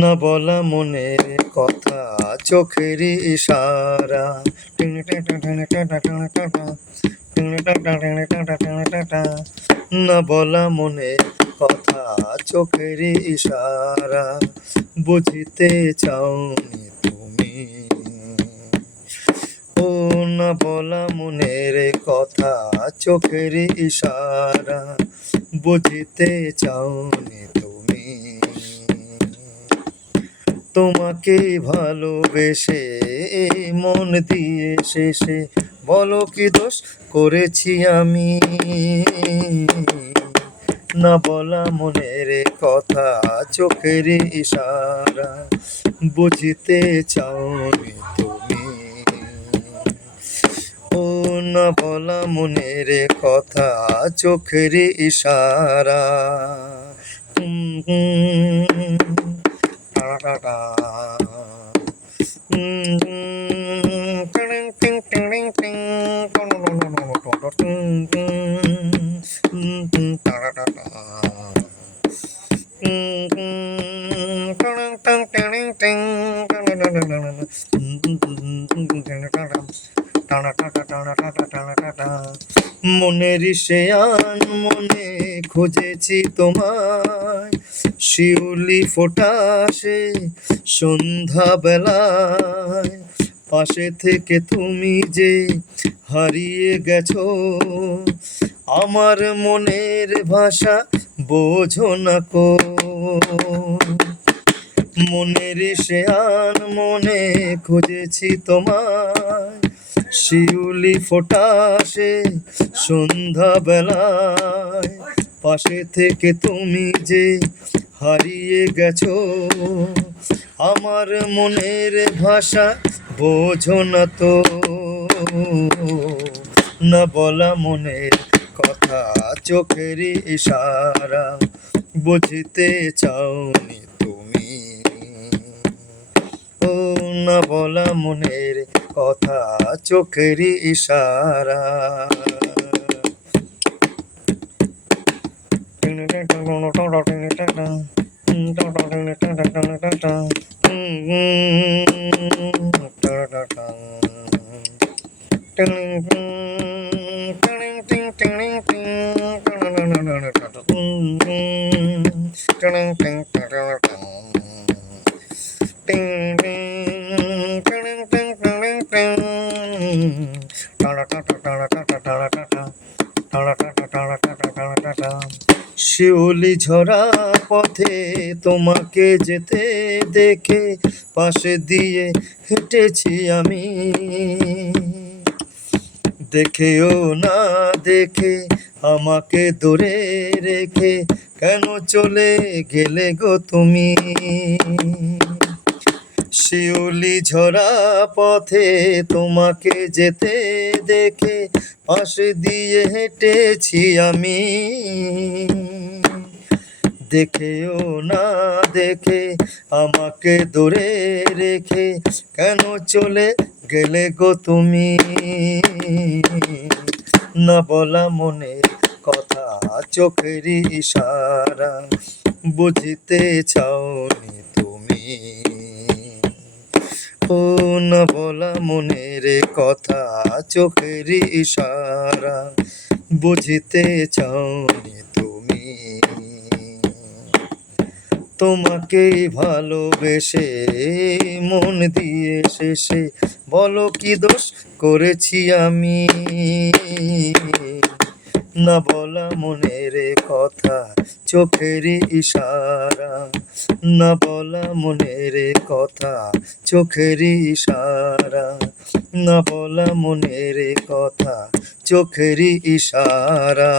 না বলা মনের কথা, চোখের ইশারা। না বলা মনের কথা, চোখের ইশারা, বুঝিতে চাওনি তুমি। ও না বলা মনের কথা, চোখের ইশারা, বুঝিতে চাওনি তুমি। তোমাকে ভালোবেসে মন দিয়ে শেষে বলো কি দোষ করেছি আমি। না বলা মনের কথা, চোখের ইশারা, বুঝিতে চাওনি তুমি। ও না বলা মনের কথা, চোখের ইশারা। মনের শেয়ান মনে খুঁজেছি তোমায়, শিউলি ফোটাসে সন্ধ্যা বেলায়। পাশে থেকে তুমি যে হারিয়ে গেছো, আমার মনের ভাষা বোঝো না কো। মনের শেয়ান মনে খুঁজেছি তোমায়, শিউলি ফোটাসে সন্ধ্যা বেলায়। পাশে থেকে তুমি যে হারিয়ে গেছো, আমার মনের ভাষা বোঝো না তো। না বলা মনের কথা, চোখের ইশারা, বুঝিতে চাওনি তুমি। ও না বলা মনের কথা, চোখের ইশারা। শিউলি ঝরা পথে তোমাকে যেতে দেখে পাশে দিয়ে হেঁটেছি আমি। দেখেও না দেখে আমাকে দূরে রেখে কেন চলে গেলে গো তুমি। শিউলি ঝরা পথে তোমাকে যেতে দেখে পাশে দিয়ে হেঁটেছি আমি। দেখেও না দেখে আমাকে দূরে রেখে কেন চলে গেলে গো তুমি। না বলা মনের কথা, চোখের ইশারা, বুঝিতে চাওনি তুমি। ও না বলা মনের কথা, চোখের ইশারা, বুঝিতে চাওনি তুমি। তোমাকে ভালোবেসে মন দিয়ে শেষে বলো কি দোষ করেছি আমি। না বলা মনের কথা, চোখের ইশারা, না বলা মনের কথা, চোখের ইশারা, না বলা মনের কথা, চোখের ইশারা।